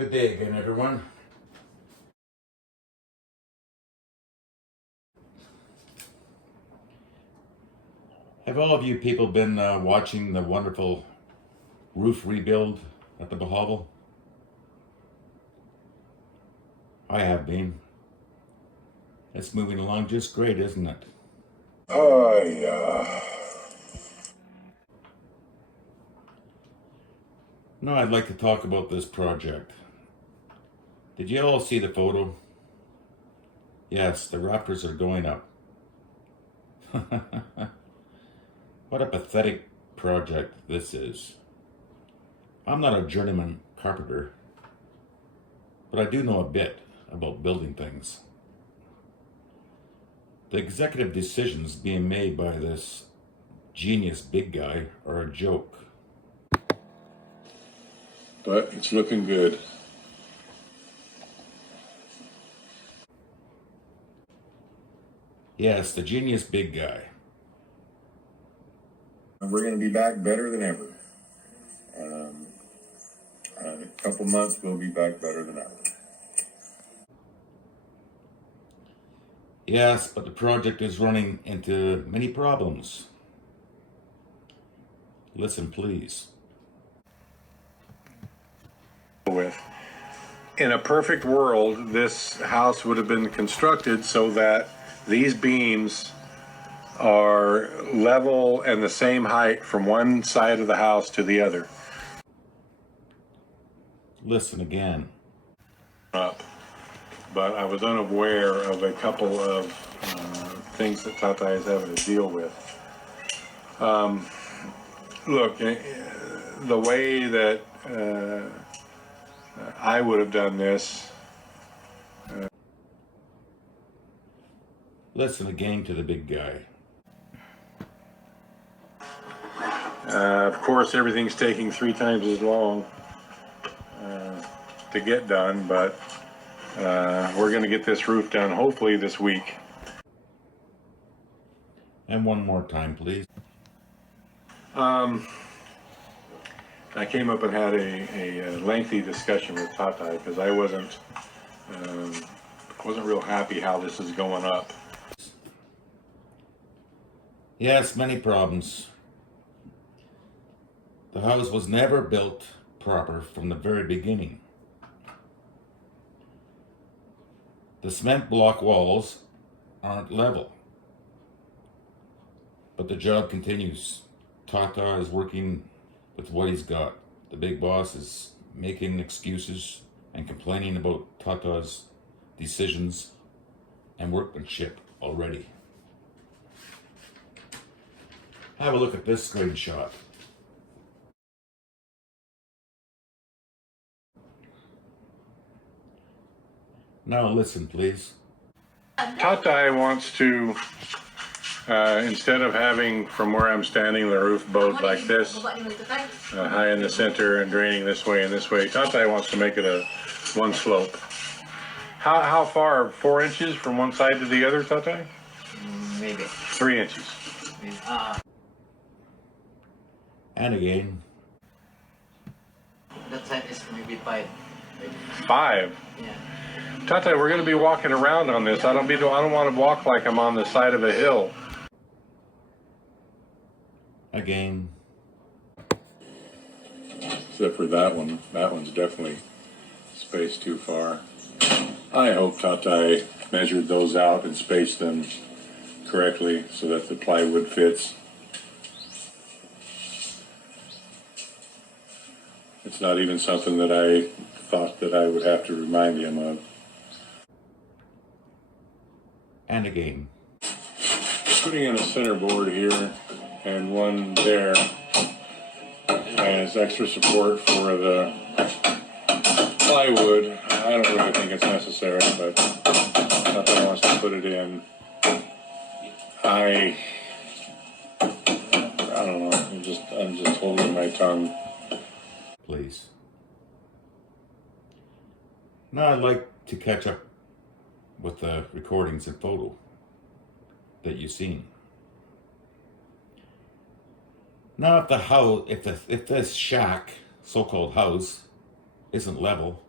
Good day again, everyone. Have all of you people been watching the wonderful roof rebuild at the Bohoval? I have been. It's moving along just great, isn't it? Oh, yeah. Now I'd like to talk about this project. Did you all see the photo? Yes, the rafters are going up. What a pathetic project this is. I'm not a journeyman carpenter, but I do know a bit about building things. The executive decisions being made by this genius big guy are a joke. But it's looking good. Yes, the genius big guy. We're going to be back better than ever. In a couple months, we'll be back better than ever. Yes, but the project is running into many problems. Listen, please. In a perfect world, this house would have been constructed so that these beams are level and the same height from one side of the house to the other. Listen again. Up. But I was unaware of a couple of things that Tata is having to deal with. Look, the way that I would have done this. Listen again to the big guy. Of course, everything's taking 3 times as long to get done, but we're going to get this roof done hopefully this week. And one more time, please. I came up and had a lengthy discussion with Tata because I wasn't real happy how this is going up. Yes, many problems. The house was never built proper from the very beginning. The cement block walls aren't level. But the job continues. Tata is working with what he's got. The big boss is making excuses and complaining about Tata's decisions and workmanship already. Have a look at this screenshot. Now listen, please. Tata wants to, instead of having from where I'm standing the roof bowed like this, high in the center and draining this way and this way, Tata wants to make it a one slope. How far? 4 inches from one side to the other, Tata? Maybe. 3 inches. Maybe. And again. That side is maybe 5. 5? Yeah. Tata, we're going to be walking around on this. I don't want to walk like I'm on the side of a hill. Again. Except for that one. That one's definitely spaced too far. I hope Tata measured those out and spaced them correctly so that the plywood fits. It's not even something that I thought that I would have to remind him of. And again. Putting in a center board here and one there as extra support for the plywood. I don't really think it's necessary, but Tata wants to put it in. I don't know. I'm just holding my tongue. Please. Now I'd like to catch up with the recordings and photo that you've seen. Now if the house, if this shack, so-called house, isn't level,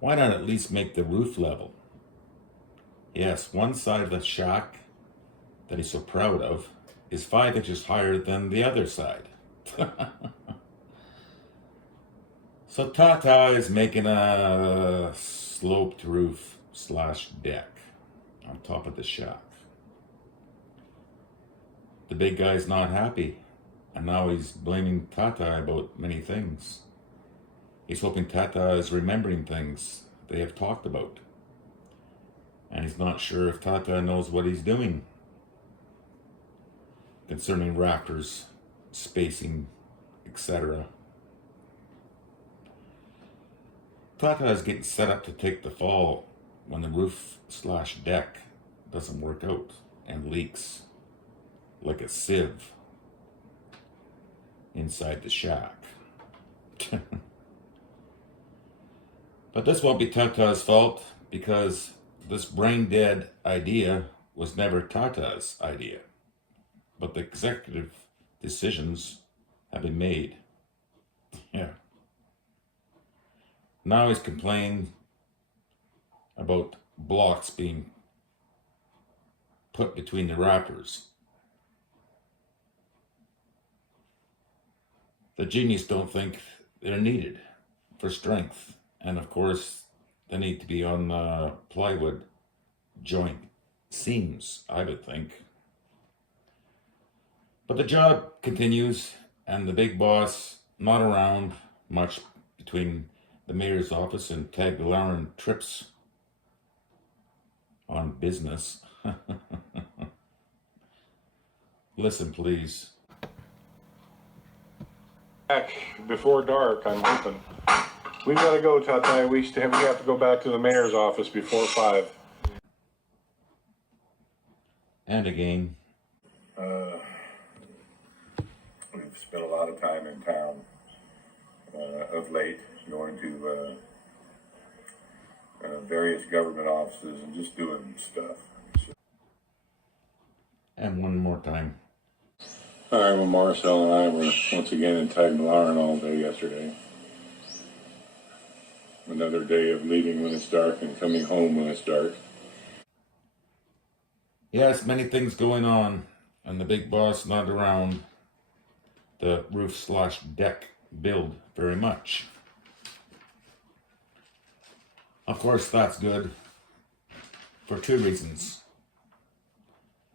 Why not at least make the roof level? Yes, one side of the shack that he's so proud of is 5 inches higher than the other side. So Tata is making a sloped roof slash deck on top of the shack. The big guy's not happy, and now he's blaming Tata about many things. He's hoping Tata is remembering things they have talked about. And he's not sure if Tata knows what he's doing concerning rafters, spacing, etc. Tata is getting set up to take the fall when the roof slash deck doesn't work out and leaks like a sieve inside the shack. But this won't be Tata's fault, because this brain dead idea was never Tata's idea. But the executive decisions have been made. Yeah. Now he's complaining about blocks being put between the wrappers. The genius don't think they're needed for strength. And of course, they need to be on plywood joint seams, I would think. But the job continues, and the big boss not around much between the mayor's office and Tagbilaran trips on business. Listen, please. Back before dark, I'm hoping. We gotta go, Tata. We have to go back to the mayor's office before 5. And again. We've spent a lot of time in town of late, going to various government offices and just doing stuff. And one more time. All right, well, Marcel and I were once again in Tagbilaran all day yesterday. Another day of leaving when it's dark and coming home when it's dark. Yes, many things going on, and the big boss not around the roof slash deck build very much. Of course, that's good for 2 reasons.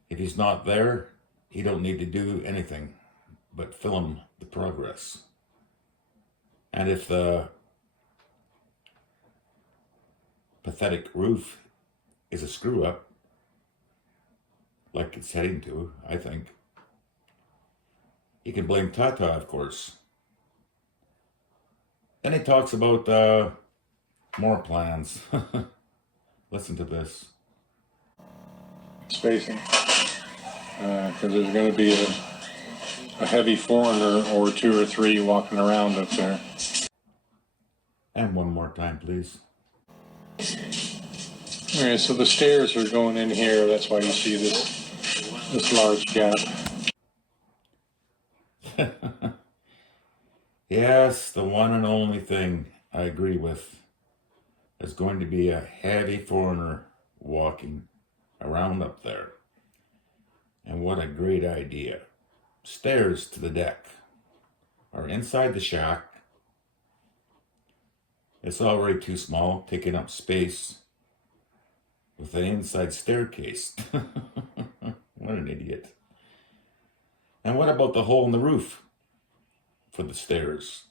If he's not there, he don't need to do anything but film the progress. And if the pathetic roof is a screw up, like it's heading to, I think, he can blame Tata, of course. Then he talks about more plans. Listen to this. Spacing. Because there's going to be a heavy foreigner or 2 or 3 walking around up there. And one more time, please. All right, so the stairs are going in here. That's why you see this large gap. Yes, the one and only thing I agree with is going to be a heavy foreigner walking around up there. And what a great idea. Stairs to the deck are inside the shack. It's already too small, taking up space with an inside staircase. What an idiot. And what about the hole in the roof for the stairs?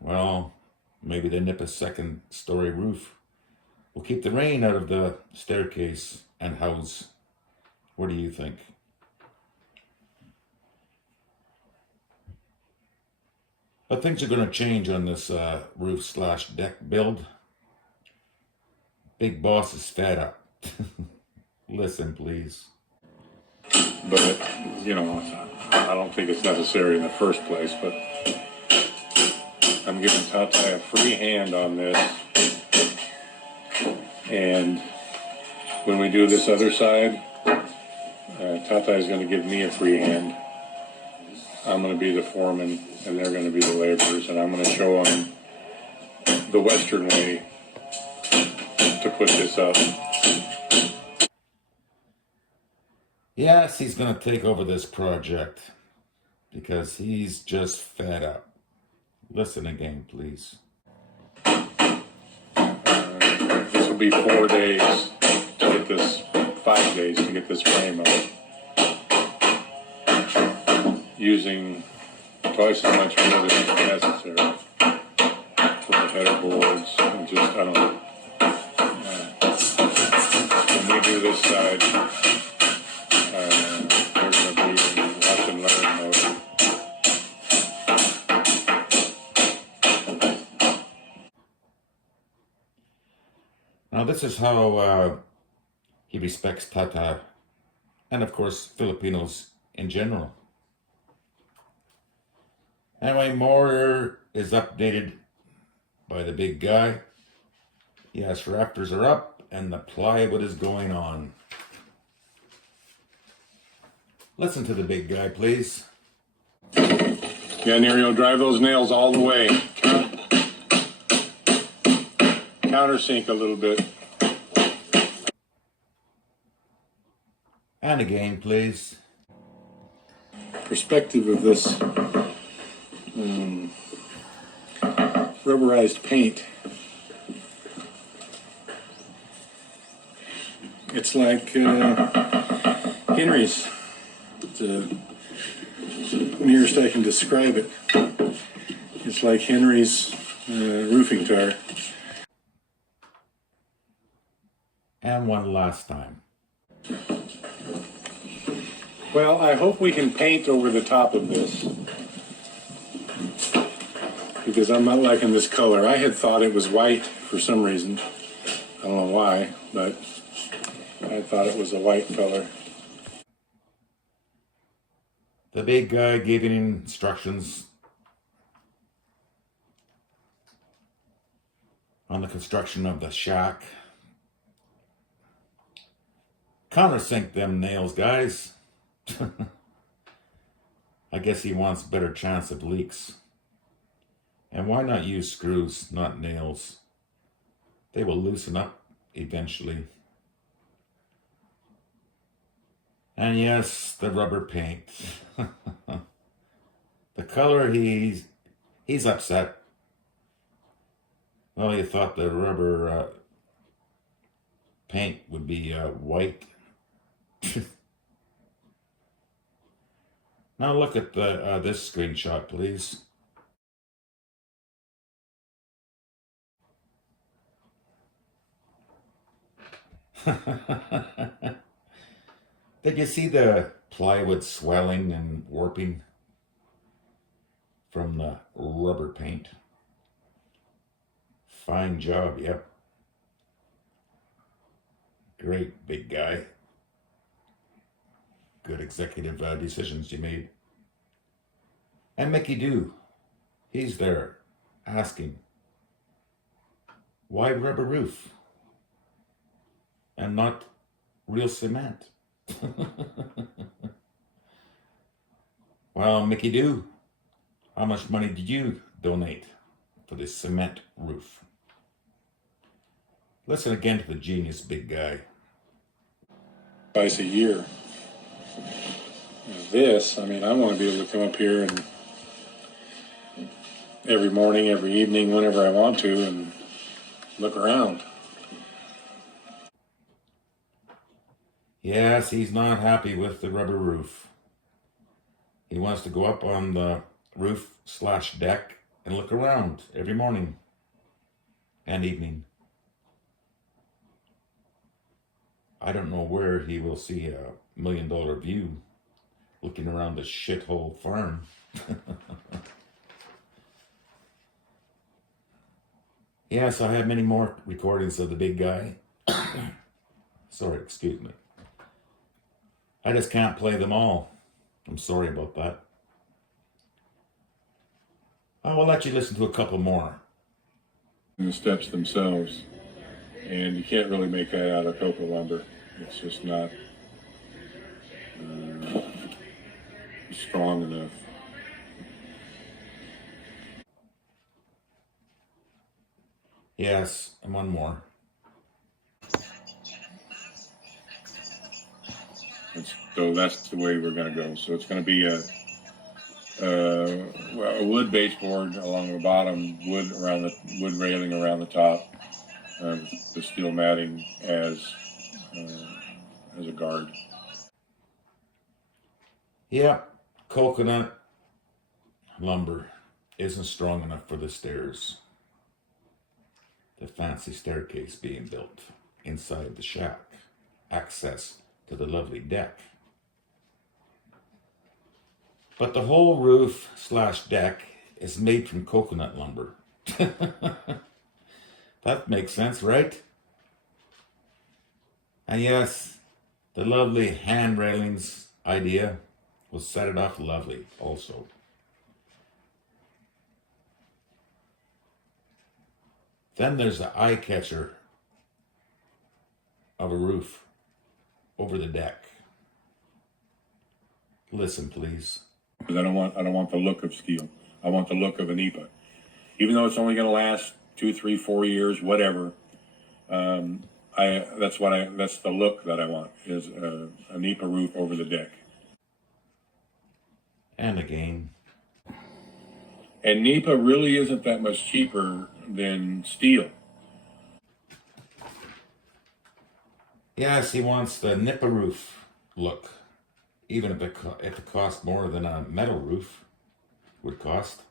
Well, maybe they nip a 2nd-story roof. We'll keep the rain out of the staircase and house. What do you think? But things are going to change on this roof slash deck build. Big boss is fed up. Listen, please. But, you know, I don't think it's necessary in the first place, but I'm giving Tata a free hand on this. And when we do this other side, Tata is going to give me a free hand. I'm going to be the foreman, and they're going to be the laborers, and I'm going to show them the Western way put this up. Yes, he's going to take over this project because he's just fed up. Listen again, please. This will be 4 days to get this, 5 days to get this frame up. Using twice as much wood as necessary for the header boards and just, I don't know. When we do this side, we're going to be in watch and learn mode. Now, this is how he respects Tata and, of course, Filipinos in general. Anyway, more is updated by the big guy. Yes, rafters are up and the plywood is going on. Listen to the big guy, please. Yeah, Nerio, drive those nails all the way. Countersink a little bit. And again, please. Perspective of this rubberized paint. It's like Henry's. It's the nearest I can describe it. It's like Henry's roofing tar. And one last time. Well, I hope we can paint over the top of this, because I'm not liking this color. I had thought it was white for some reason. I don't know why, but I thought it was a white color. The big guy giving instructions on the construction of the shack. Countersink them nails, guys. I guess he wants better chance of leaks. And why not use screws, not nails? They will loosen up eventually. And yes, the rubber paint. The color, he's upset. Well, you thought the rubber paint would be white. Now look at the this screenshot, please. Did you see the plywood swelling and warping from the rubber paint? Fine job, yep. Great, big guy. Good executive decisions you made. And Mickey Doo, he's there asking, why rubber roof and not real cement? Well, Mickey Doo, how much money did you donate for this cement roof? Listen again to the genius big guy. Twice a year. This, I mean, I want to be able to come up here and every morning, every evening, whenever I want to, and look around. Yes, he's not happy with the rubber roof. He wants to go up on the roof/deck and look around every morning and evening. I don't know where he will see a $1 million view looking around the shithole farm. Yes, I have many more recordings of the big guy. Sorry, excuse me. I just can't play them all. I'm sorry about that. I will let you listen to a couple more. The steps themselves, and you can't really make that out of cocoa lumber. It's just not strong enough. Yes, and one more. So that's the way we're going to go. So it's going to be a wood baseboard along the bottom, wood railing around the top, the steel matting as a guard. Yeah, coconut lumber isn't strong enough for the stairs. The fancy staircase being built inside the shack, access to the lovely deck. But the whole roof / deck is made from coconut lumber. That makes sense, right? And yes, the lovely hand railings idea will set it off lovely also. Then there's the eye catcher of a roof over the deck. Listen, please. Because I don't want the look of steel. I want the look of an IPA. Even though it's only going to last 2, 3, 4 years, whatever. That's the look that I want, is an IPA roof over the deck. And again. And NEPA really isn't that much cheaper than steel. Yes, he wants the nipper roof look, even if it costs more than a metal roof would cost.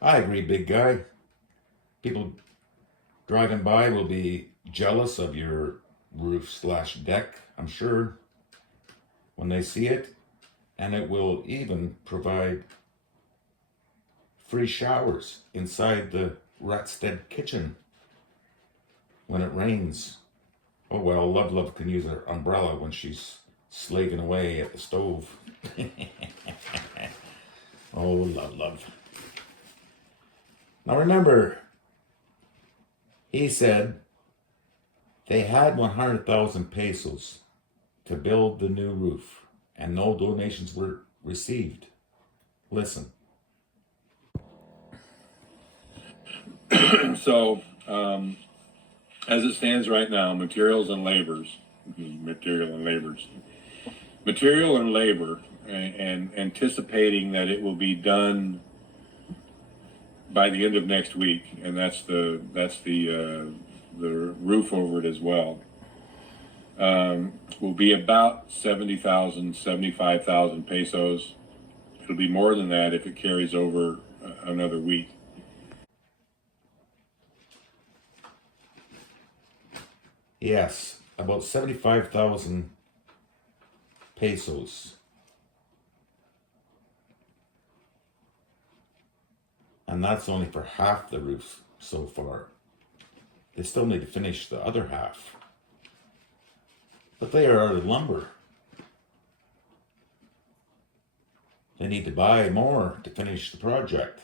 I agree, big guy. People driving by will be jealous of your roof / deck, I'm sure, when they see it. And it will even provide free showers inside the Ratstead kitchen when it rains. Oh well, Love can use her umbrella when she's slaving away at the stove. Oh, Love. Now remember, he said they had 100,000 pesos to build the new roof and no donations were received. Listen. So, as it stands right now, material and labor, and anticipating that it will be done by the end of next week, and that's the roof over it as well. Will be about 70,000, 75,000 pesos. It'll be more than that if it carries over another week. Yes, about 75,000 pesos. And that's only for half the roof so far. They still need to finish the other half. But they are out of lumber. They need to buy more to finish the project.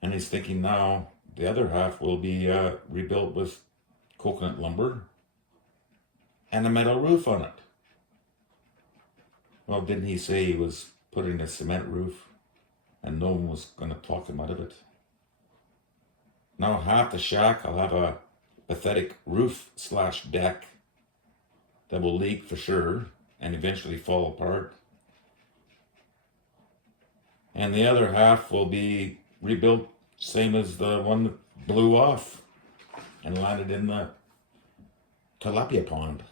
And he's thinking now the other half will be rebuilt with coconut lumber and a metal roof on it. Well, didn't he say he was putting a cement roof and no one was going to talk him out of it? Now half the shack I'll have a pathetic roof / deck that will leak for sure and eventually fall apart. And the other half will be rebuilt same as the one that blew off and landed in the tilapia pond.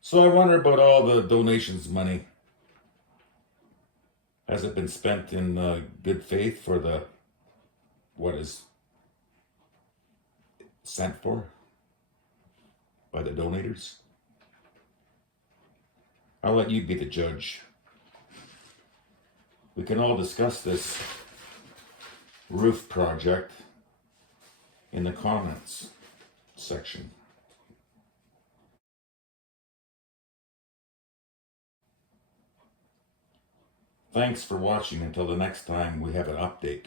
So I wonder about all the donations money. Has it been spent in good faith for what is sent for by the donators? I'll let you be the judge. We can all discuss this roof project in the comments section. Thanks for watching until the next time we have an update.